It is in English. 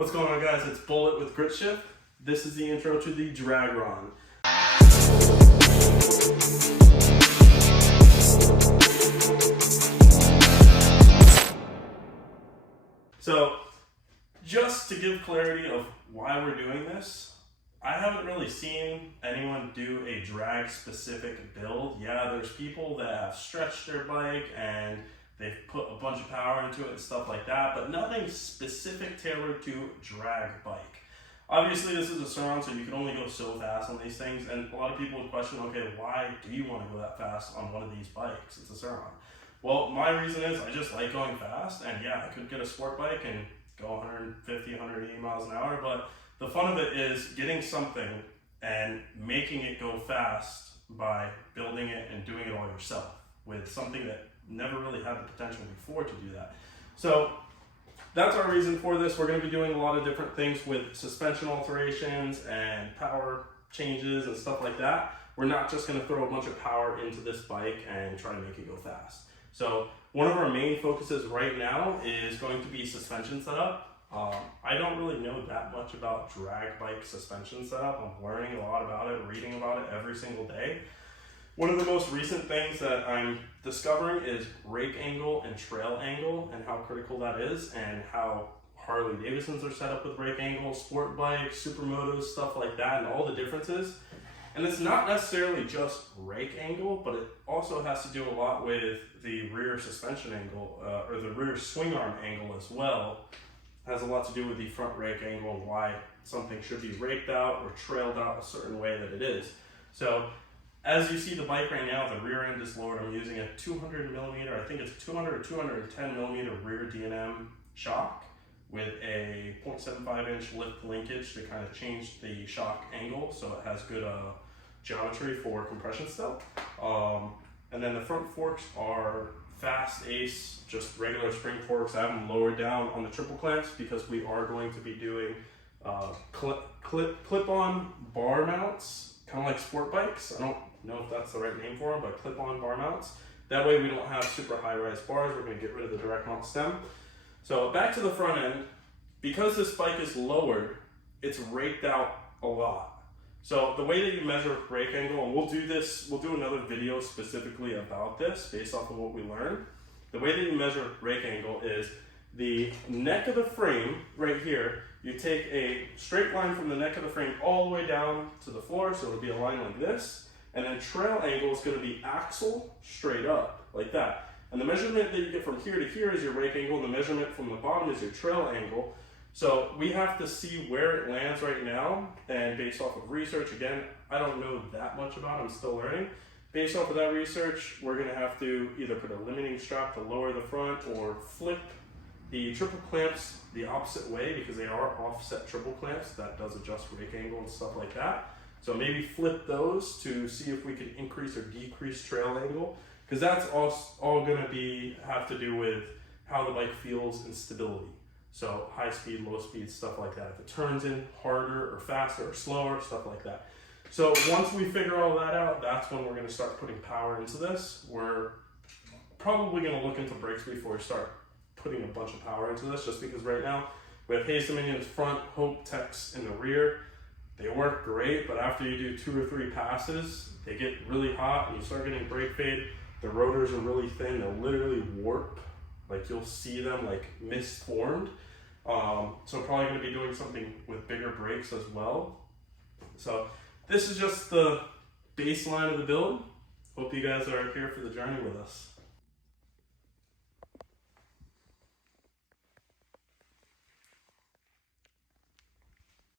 What's going on, guys? It's Bullet with GritShift. This is the intro to the DragRon. So, just to give clarity of why we're doing this, I haven't really seen anyone do a drag specific build. Yeah, there's people that have stretched their bike and they've put a bunch of power into it and stuff like that, but nothing specific tailored to drag bike. Obviously, this is a Surron, so you can only go so fast on these things, and a lot of people would question, okay, why do you want to go that fast on one of these bikes? It's a Surron. Well, my reason is I just like going fast, and yeah, I could get a sport bike and go 150, 180 miles an hour, but the fun of it is getting something and making it go fast by building it and doing it all yourself with something that never really had the potential before to do that. So that's our reason for this. We're going to be doing a lot of different things with suspension alterations and power changes and stuff like that. We're not just going to throw a bunch of power into this bike and try to make it go fast. So one of our main focuses right now is going to be suspension setup. I don't really know that much about drag bike suspension setup. I'm learning a lot about it, reading about it every single day. One of the most recent things that I'm discovering is rake angle and trail angle and how critical that is, and how Harley Davidsons are set up with rake angle, sport bikes, supermotos, stuff like that, and all the differences. And it's not necessarily just rake angle, but it also has to do a lot with the rear suspension angle, or the rear swing arm angle as well. It has a lot to do with the front rake angle and why something should be raked out or trailed out a certain way that it is. So as you see the bike right now, the rear end is lowered. I'm using a 200 millimeter, I think it's 200 or 210 millimeter rear D&M shock with a 0.75 inch lift linkage to kind of change the shock angle so it has good geometry for compression still. And then the front forks are fast ace, just regular spring forks. I have them lowered down on the triple clamps because we are going to be doing clip-on bar mounts, kind of like sport bikes. I don't know if that's the right name for them, but clip-on bar mounts. That way we don't have super high-rise bars. We're going to get rid of the direct mount stem. So back to the front end, because this bike is lowered, it's raked out a lot. So the way that you measure rake angle, and we'll do another video specifically about this based off of what we learned. The way that you measure rake angle is the neck of the frame right here. You take a straight line from the neck of the frame all the way down to the floor, so it'll be a line like this. And then trail angle is going to be axle straight up, like that. And the measurement that you get from here to here is your rake angle, and the measurement from the bottom is your trail angle. So we have to see where it lands right now, and based off of research, again, I don't know that much about it, I'm still learning. Based off of that research, we're going to have to either put a limiting strap to lower the front or flip the triple clamps the opposite way, because they are offset triple clamps. That does adjust rake angle and stuff like that. So maybe flip those to see if we can increase or decrease trail angle, because that's all going to have to do with how the bike feels and stability. So high speed, low speed, stuff like that. If it turns in harder or faster or slower, stuff like that. So once we figure all that out, that's when we're going to start putting power into this. We're probably going to look into brakes before we start putting a bunch of power into this, just because right now we have Hayes Dominion's front, Hope Techs in the rear. They work great, but after you do 2 or 3 passes, they get really hot and you start getting brake fade. The rotors are really thin, they'll literally warp. Like you'll see them like misformed. So probably going to be doing something with bigger brakes as well. So this is just the baseline of the build. Hope you guys are here for the journey with us.